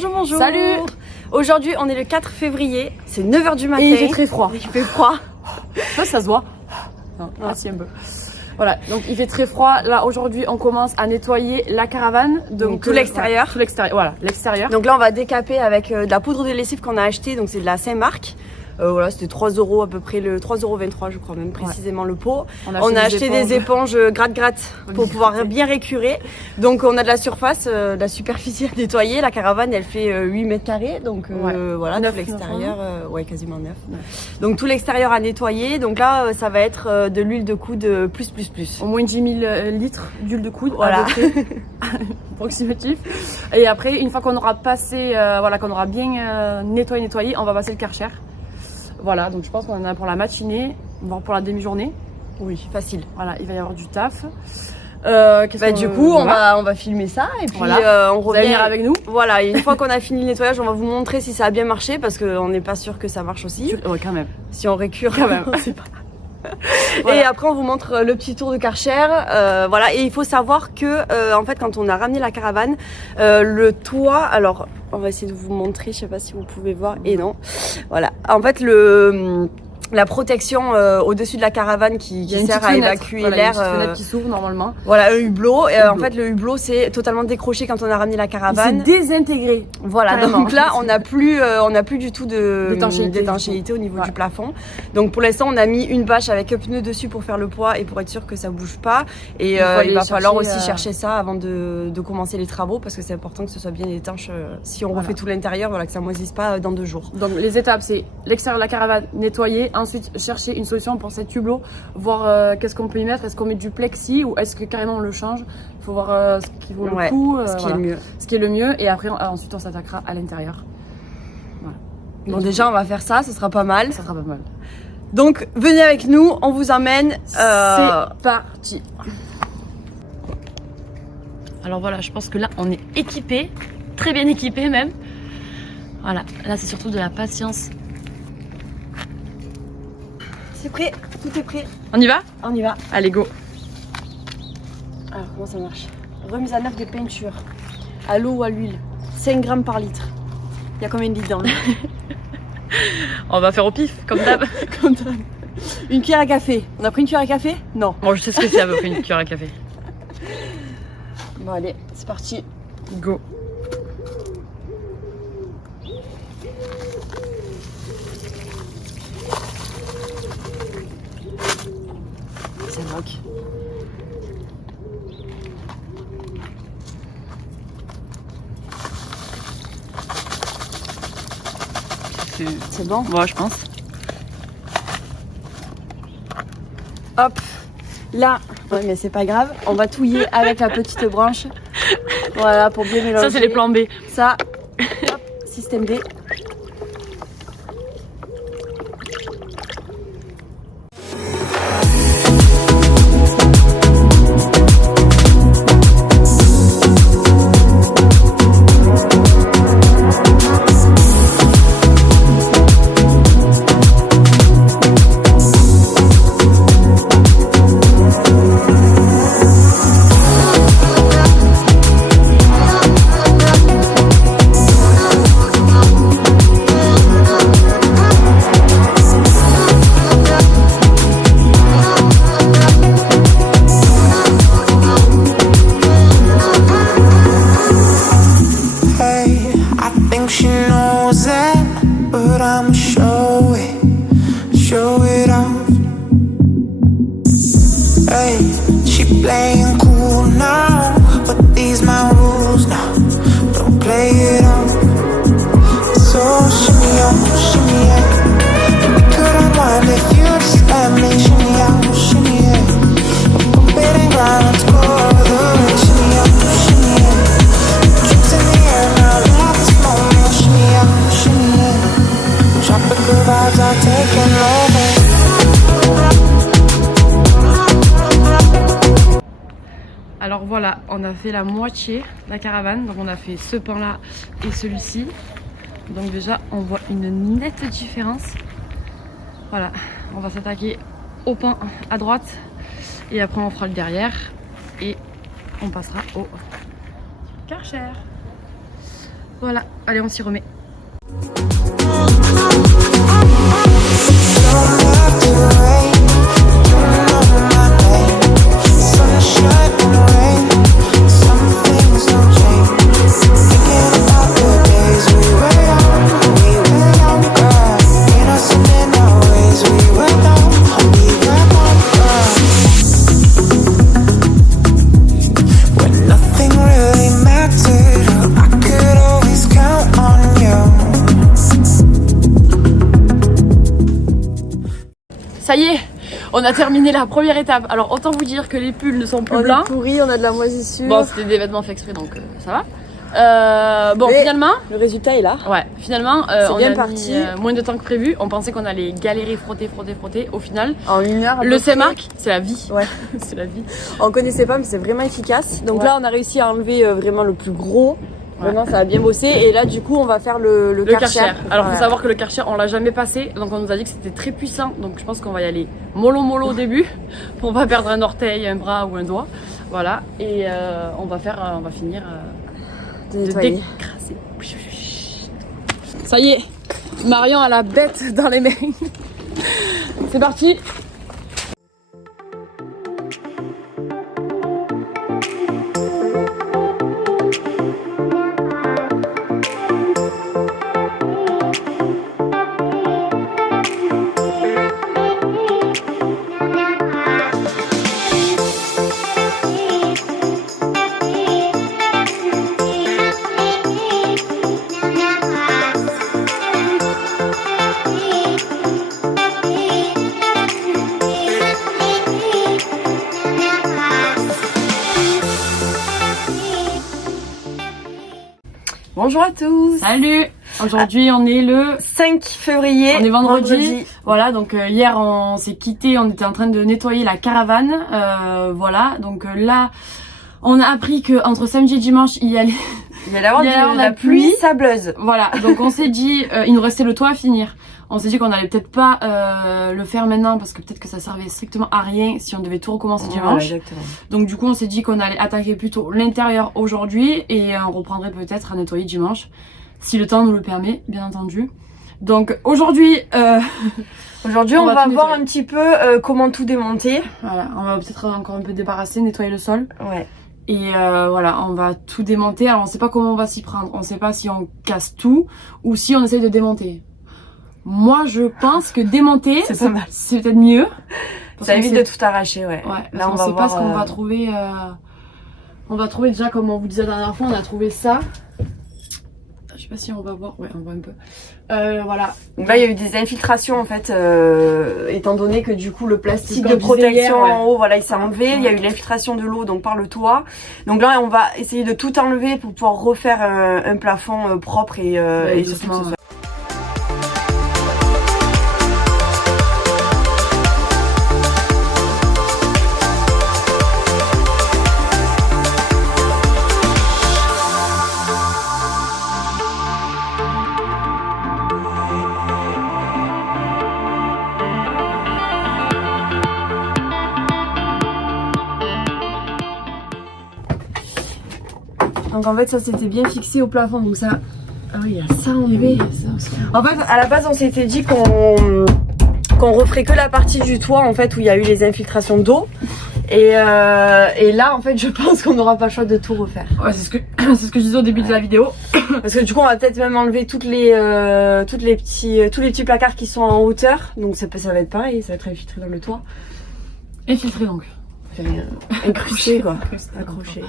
Bonjour, bonjour. Salut. Aujourd'hui, on est le 4 février, c'est 9h du matin. Et il fait très froid. Il fait froid. Ça se voit. Non, si un peu. Voilà, donc il fait très froid. Là, aujourd'hui, on commence à nettoyer la caravane. Donc tout l'extérieur. Tout l'extérieur, voilà, l'extérieur. Donc là, on va décaper avec de la poudre de lessive qu'on a acheté. Donc c'est de la Saint-Marc. Voilà, c'était 3 € à peu près, le 3,23 € je crois même précisément le pot. On a acheté des éponges gratte-gratte pour pouvoir bien récurer. Donc on a de la surface, de la superficie à nettoyer. La caravane elle fait 8 mètres carrés, donc voilà, tout l'extérieur, ouais quasiment 9. Donc tout l'extérieur à nettoyer. Donc là ça va être de l'huile de coude plus. Au moins 10 000 litres d'huile de coude, voilà. Approximatif. Et après, une fois qu'on aura passé, voilà, qu'on aura bien nettoyé, on va passer le Karcher. Voilà, donc je pense qu'on en a pour la matinée, voire pour la demi-journée. Oui, facile. Voilà, il va y avoir du taf. Du coup, on va filmer ça et puis voilà. on revient avec nous. Voilà, et une fois qu'on a fini le nettoyage, on va vous montrer si ça a bien marché parce qu'on n'est pas sûr que ça marche aussi. Ouais, quand même. Si on récure, quand même. C'est pas... Voilà. Et après, on vous montre le petit tour de Karcher. Voilà, et il faut savoir que en fait, quand on a ramené la caravane, le toit, alors on va essayer de vous montrer, je sais pas si vous pouvez voir, et non, voilà. En fait, la protection au-dessus de la caravane qui sert à évacuer l'air. Il y a une petite fenêtre qui s'ouvre normalement. Voilà, un hublot. En fait, le hublot, c'est totalement décroché quand on a ramené la caravane. C'est désintégré. Voilà, carrément. Donc là, on n'a plus du tout d'étanchéité au niveau ouais. du plafond. Donc pour l'instant, on a mis une bâche avec un pneu dessus pour faire le poids et pour être sûr que ça bouge pas. Et il va falloir aussi chercher ça avant de commencer les travaux parce que c'est important que ce soit bien étanche si on refait tout l'intérieur, voilà, que ça moisisse pas dans 2 jours. Donc les étapes, c'est l'extérieur de la caravane nettoyer. Ensuite, chercher une solution pour cet hublot, voir qu'est-ce qu'on peut y mettre, est-ce qu'on met du plexi ou est-ce que carrément on le change. Il faut voir ce qui vaut le coup, ce qui est le mieux. Ce qui est le mieux, et après, ensuite, on s'attaquera à l'intérieur. Voilà. Bon, déjà, on va faire ça, ce sera pas mal. Ça sera pas mal. Donc, venez avec nous, on vous emmène. C'est parti. Alors voilà, je pense que là, on est équipé, très bien équipé même. Voilà, là, c'est surtout de la patience. C'est prêt, tout est prêt. On y va? On y va. Allez, go. Alors, comment ça marche? Remise à neuf des peintures. À l'eau ou à l'huile. 5 grammes par litre. Il y a combien de litres dans l'eau? On va faire au pif, comme d'hab. Une cuillère à café. On a pris une cuillère à café? Non. Bon, je sais ce que c'est à peu près une cuillère à café. Bon, allez, c'est parti. Go. C'est moque. C'est bon? Ouais, je pense. Hop, là, ouais, mais c'est pas grave, on va touiller avec la petite branche. Voilà, pour bien mélanger. Ça, c'est les plans B. Ça, hop, système D. Playing cool now, but these my rules now. Don't play it on. So shimmy up, shimmy yeah. We could unwind if you just let me shimmy out, shimmy yeah. Pump it and grind, let's go the way. Shimmy up, shimmy yeah. Drinks in the air now, let this moment. Shimmy up, shimmy yeah. Tropical vibes are taking over. Alors voilà, on a fait la moitié de la caravane, donc on a fait ce pan là et celui-ci. Donc déjà on voit une nette différence. Voilà, on va s'attaquer au pan à droite et après on fera le derrière et on passera au Karcher. Voilà, allez on s'y remet. Ça y est, on a terminé la première étape. Alors autant vous dire que les pulls ne sont plus blancs. On est pourris, on a de la moisissure. Bon, c'était des vêtements fait exprès donc ça va. Bon, mais finalement, le résultat est là. Ouais, finalement, on bien a parti. mis moins de temps que prévu. On pensait qu'on allait galérer, frotter. Au final, en 1 heure. Le Saint-Marc, c'est la vie. Ouais, c'est la vie. On connaissait pas, mais c'est vraiment efficace. Donc là, on a réussi à enlever vraiment le plus gros. Vraiment, ça a bien bossé. Et là, du coup, on va faire le Karcher. Alors, il faut savoir que le Karcher, on l'a jamais passé. Donc, on nous a dit que c'était très puissant. Donc, je pense qu'on va y aller mollo au début pour pas perdre un orteil, un bras ou un doigt. Voilà. Et on va finir de décrasser. Ça y est, Marion a la bête dans les mains. C'est parti. Bonjour à tous. Salut. Aujourd'hui on est le 5 février. On est vendredi. Voilà, donc hier on s'est quitté, on était en train de nettoyer la caravane. Voilà, donc là on a appris que entre samedi et dimanche il y allait avoir de la pluie sableuse. Voilà, donc on s'est dit il nous restait le toit à finir. On s'est dit qu'on allait peut-être pas le faire maintenant parce que peut-être que ça servait strictement à rien si on devait tout recommencer dimanche. Exactement. Donc du coup on s'est dit qu'on allait attaquer plutôt l'intérieur aujourd'hui et on reprendrait peut-être à nettoyer dimanche si le temps nous le permet, bien entendu. Donc aujourd'hui on va voir un petit peu comment tout démonter. Voilà, on va peut-être encore un peu débarrasser, nettoyer le sol. Ouais. Et voilà, on va tout démonter. Alors on sait pas comment on va s'y prendre. On sait pas si on casse tout ou si on essaye de démonter. Moi, je pense que démonter, c'est peut-être mieux. Ça évite de tout arracher, ouais. Là, on va voir ce qu'on va trouver. On va trouver déjà, comme on vous disait la dernière fois, on a trouvé ça. Je sais pas si on va voir. Ouais, on voit un peu. Voilà. Donc là, il y a eu des infiltrations en fait, étant donné que du coup le plastique de protection en haut, voilà, il s'est enlevé. Il y a eu l'infiltration de l'eau donc par le toit. Donc là, on va essayer de tout enlever pour pouvoir refaire un plafond propre et surtout que ce soit. Donc en fait ça s'était bien fixé au plafond, donc ça... Ah oui, il y a ça enlevé. En fait à la base on s'était dit qu'on referait que la partie du toit en fait où il y a eu les infiltrations d'eau. Et là en fait je pense qu'on n'aura pas le choix de tout refaire. Ouais, c'est ce que je disais au début de la vidéo. Parce que du coup on va peut-être même enlever tous les petits placards qui sont en hauteur. Donc ça va être pareil, ça va être infiltré dans le toit. Infiltré donc. Incrusté quoi. Accroché.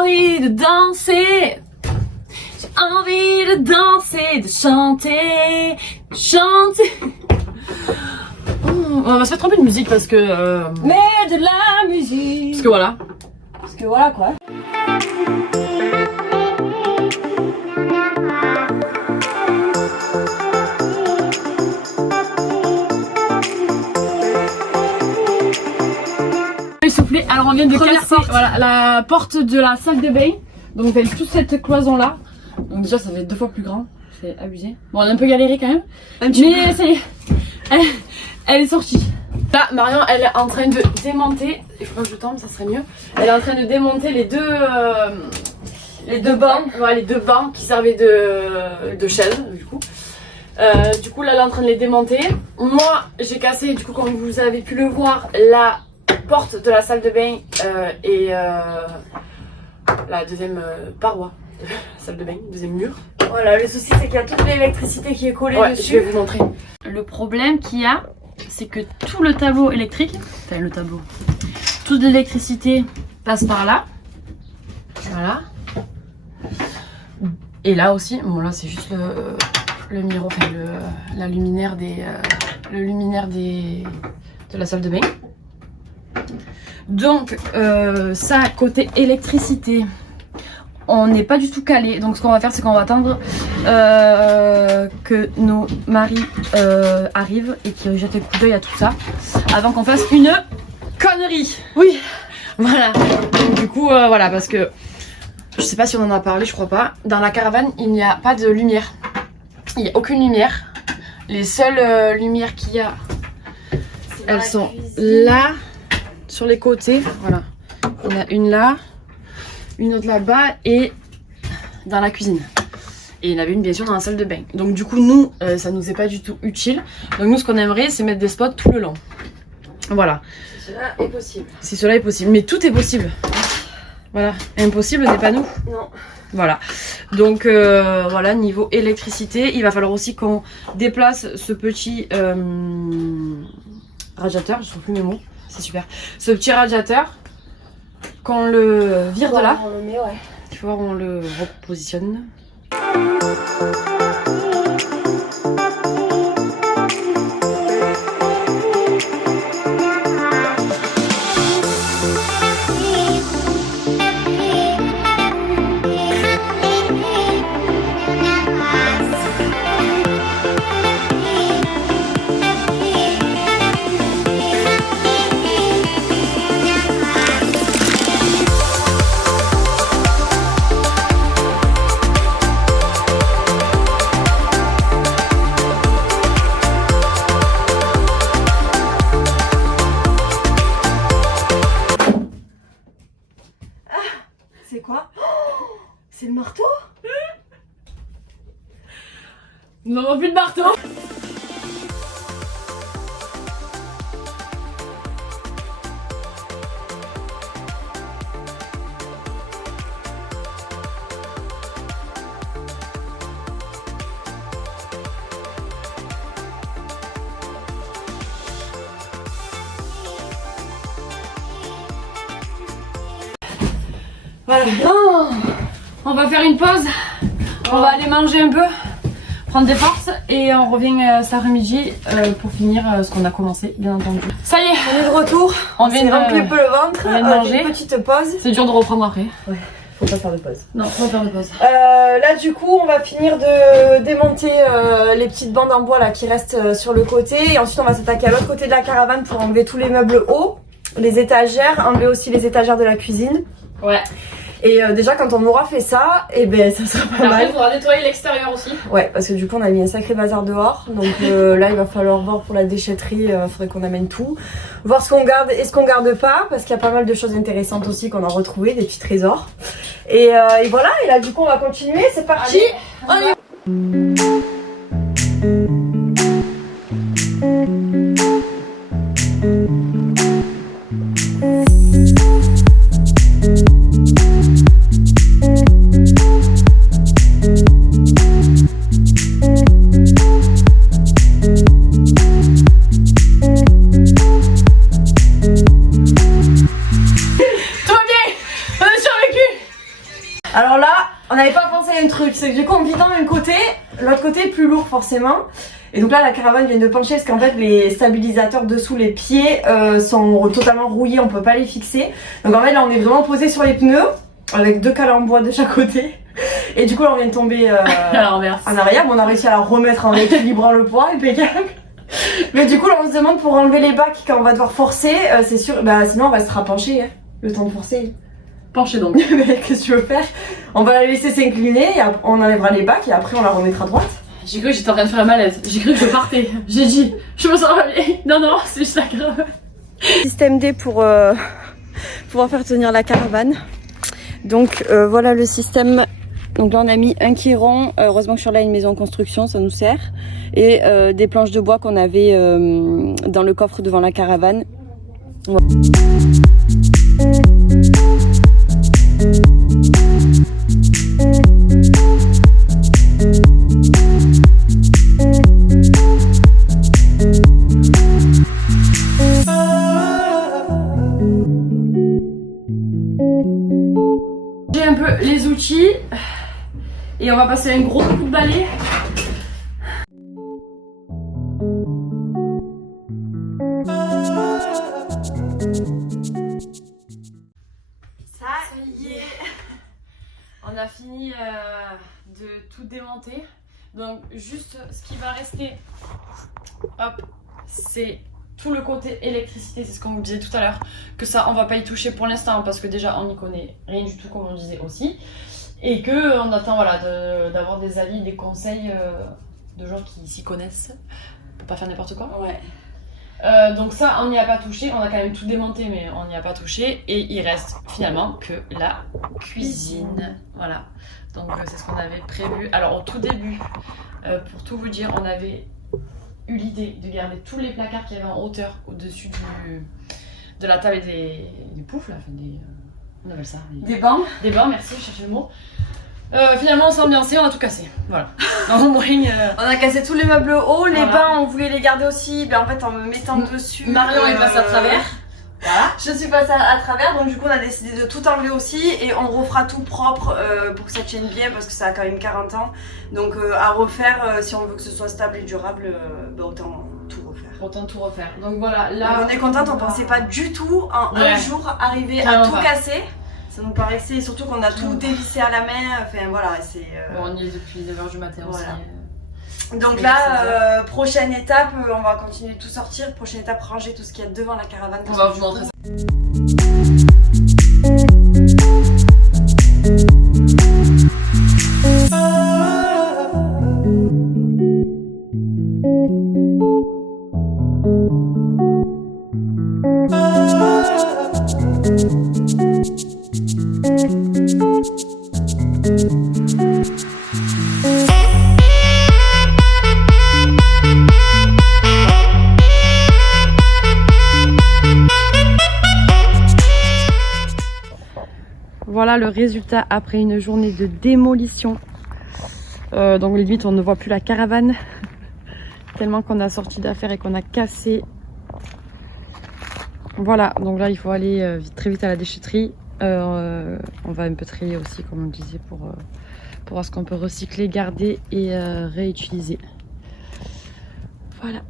Envie de danser, j'ai envie de danser, de chanter. On va se mettre un peu de musique parce que Mais de la musique. parce que voilà quoi. Alors on vient de casser voilà, la porte de la salle de bain. Donc avec toute cette cloison là. Donc déjà ça fait 2 fois plus grand. C'est abusé. Bon on a un peu galéré quand même. Mais c'est... Elle est sortie. Là Marion elle est en train de démonter. Il faut que je tombe, ça serait mieux. Elle est en train de démonter les deux bancs. Voilà, les 2 bancs qui servaient de chaise du coup. Du coup là elle est en train de les démonter. Moi j'ai cassé du coup comme vous avez pu le voir la porte de la salle de bain et la deuxième paroi de la salle de bain, deuxième mur. Voilà, le souci c'est qu'il y a toute l'électricité qui est collée dessus. Je vais vous montrer. Le problème qu'il y a, c'est que tout le tableau électrique, enfin le tableau, toute l'électricité passe par là. Voilà. Et là aussi, bon là c'est juste le miroir, enfin la luminaire le luminaire de la salle de bain. Donc ça côté électricité on n'est pas du tout calé, donc ce qu'on va faire c'est qu'on va attendre que nos maris arrivent et qu'ils jettent un coup d'œil à tout ça avant qu'on fasse une connerie. Oui, voilà. Donc, du coup voilà, parce que je sais pas si on en a parlé, je crois pas, dans la caravane il n'y a pas de lumière, il n'y a aucune lumière. Les seules lumières qu'il y a, elles sont là sur les côtés, voilà. Il y en a une là, une autre là-bas et dans la cuisine. Et il y en avait une bien sûr dans la salle de bain. Donc du coup nous, ça nous est pas du tout utile. Donc nous ce qu'on aimerait c'est mettre des spots tout le long. Voilà. Si cela est possible. Si cela est possible. Mais tout est possible. Voilà. Impossible n'est pas nous. Non. Voilà. Donc voilà, niveau électricité, il va falloir aussi qu'on déplace ce petit radiateur, je trouve plus mes mots. C'est super. Ce petit radiateur, qu'on le vire de là. On le met, ouais. Tu vois, on le repositionne. C'est quoi? C'est le marteau? Nous n'avons plus de marteau. Voilà. Oh, on va faire une pause. On va aller manger un peu, prendre des forces et on revient cet après-midi pour finir ce qu'on a commencé, bien entendu. Ça y est, on est de retour. On vient de remplir un peu le ventre. On vient de manger. Une petite pause. C'est dur de reprendre après. Ouais. Faut pas faire de pause. Non, faut pas faire de pause. Là du coup on va finir de démonter les petites bandes en bois là qui restent sur le côté et ensuite on va s'attaquer à l'autre côté de la caravane pour enlever tous les meubles hauts, les étagères, enlever aussi les étagères de la cuisine. Ouais. Et déjà quand on aura fait ça, et ben ça sera pas mal. Il faudra nettoyer l'extérieur aussi. Ouais, parce que du coup on a mis un sacré bazar dehors. Donc là il va falloir voir pour la déchetterie, faudrait qu'on amène tout. Voir ce qu'on garde et ce qu'on garde pas, parce qu'il y a pas mal de choses intéressantes aussi qu'on a retrouvées, des petits trésors. Et voilà, et là du coup on va continuer, c'est parti. Allez, alors là, on n'avait pas pensé à un truc, c'est que du coup on vide d'un côté, l'autre côté est plus lourd forcément. Et donc là la caravane vient de pencher parce qu'en fait les stabilisateurs dessous les pieds sont totalement rouillés, on peut pas les fixer. Donc en fait là on est vraiment posé sur les pneus, avec 2 cales en bois de chaque côté. Et du coup là on vient de tomber en arrière, mais on a réussi à la remettre en équilibrant le poids, impeccable. Mais du coup là on se demande pour enlever les bacs quand on va devoir forcer, c'est sûr, bah sinon on va se rapencher. Hein. Le temps de forcer. Penchez donc. Mais qu'est-ce que tu veux faire? On va la laisser s'incliner, et on enlèvera les bacs et après on la remettra droite. J'ai cru que j'étais en train de faire un malaise. J'ai cru que je partais. J'ai dit, je me sens pas bien. Non, non, c'est juste la caravane. Système D pour pouvoir faire tenir la caravane. Donc voilà le système. Donc là on a mis un qui est rond. Heureusement que sur là une maison en construction, ça nous sert. Et des planches de bois qu'on avait dans le coffre devant la caravane. Voilà. J'ai un peu les outils et on va passer un gros coup de balai. Ça y est, on a fini de tout démonter. Donc juste ce qui va rester, hop, c'est tout le côté électricité, c'est ce qu'on vous disait tout à l'heure, que ça on va pas y toucher pour l'instant parce que déjà on n'y connaît rien du tout comme on disait aussi, et que on attend voilà d'avoir des avis, des conseils de gens qui s'y connaissent pour pas faire n'importe quoi. Ouais. Donc ça on n'y a pas touché, on a quand même tout démonté mais on n'y a pas touché, et il reste finalement que la cuisine. Voilà, donc c'est ce qu'on avait prévu. Alors au tout début, pour tout vous dire, on avait eu l'idée de garder tous les placards qu'il y avait en hauteur au-dessus de la table et des poufs là, enfin on appelle ça des bancs. Des bancs, merci, je cherchais le mot. Finalement on s'est ambiancé, on a tout cassé, voilà. On a cassé tous les meubles hauts, les voilà. bains on voulait les garder aussi, ben en fait en me mettant dessus. Marion est passée à travers. Voilà. Je suis passée à travers, donc du coup on a décidé de tout enlever aussi et on refera tout propre pour que ça tienne bien parce que ça a quand même 40 ans. Donc à refaire, si on veut que ce soit stable et durable, ben autant tout refaire. Autant tout refaire. Donc voilà, là. Donc on est contente, on pensait pas du tout en un jour arriver à tout casser. Ça nous paraissait, surtout qu'on a tout dévissé à la main, enfin voilà, c'est... Bon, on y est depuis 9h du matin voilà. aussi. Donc là, prochaine étape, on va continuer de tout sortir. Prochaine étape, ranger tout ce qu'il y a devant la caravane. On va vous montrer ça. Voilà le résultat après une journée de démolition. Donc limite on ne voit plus la caravane tellement qu'on a sorti d'affaires et qu'on a cassé. Voilà, donc là il faut aller très vite à la déchetterie. On va un peu trier aussi comme on disait pour voir ce qu'on peut recycler, garder et réutiliser. Voilà.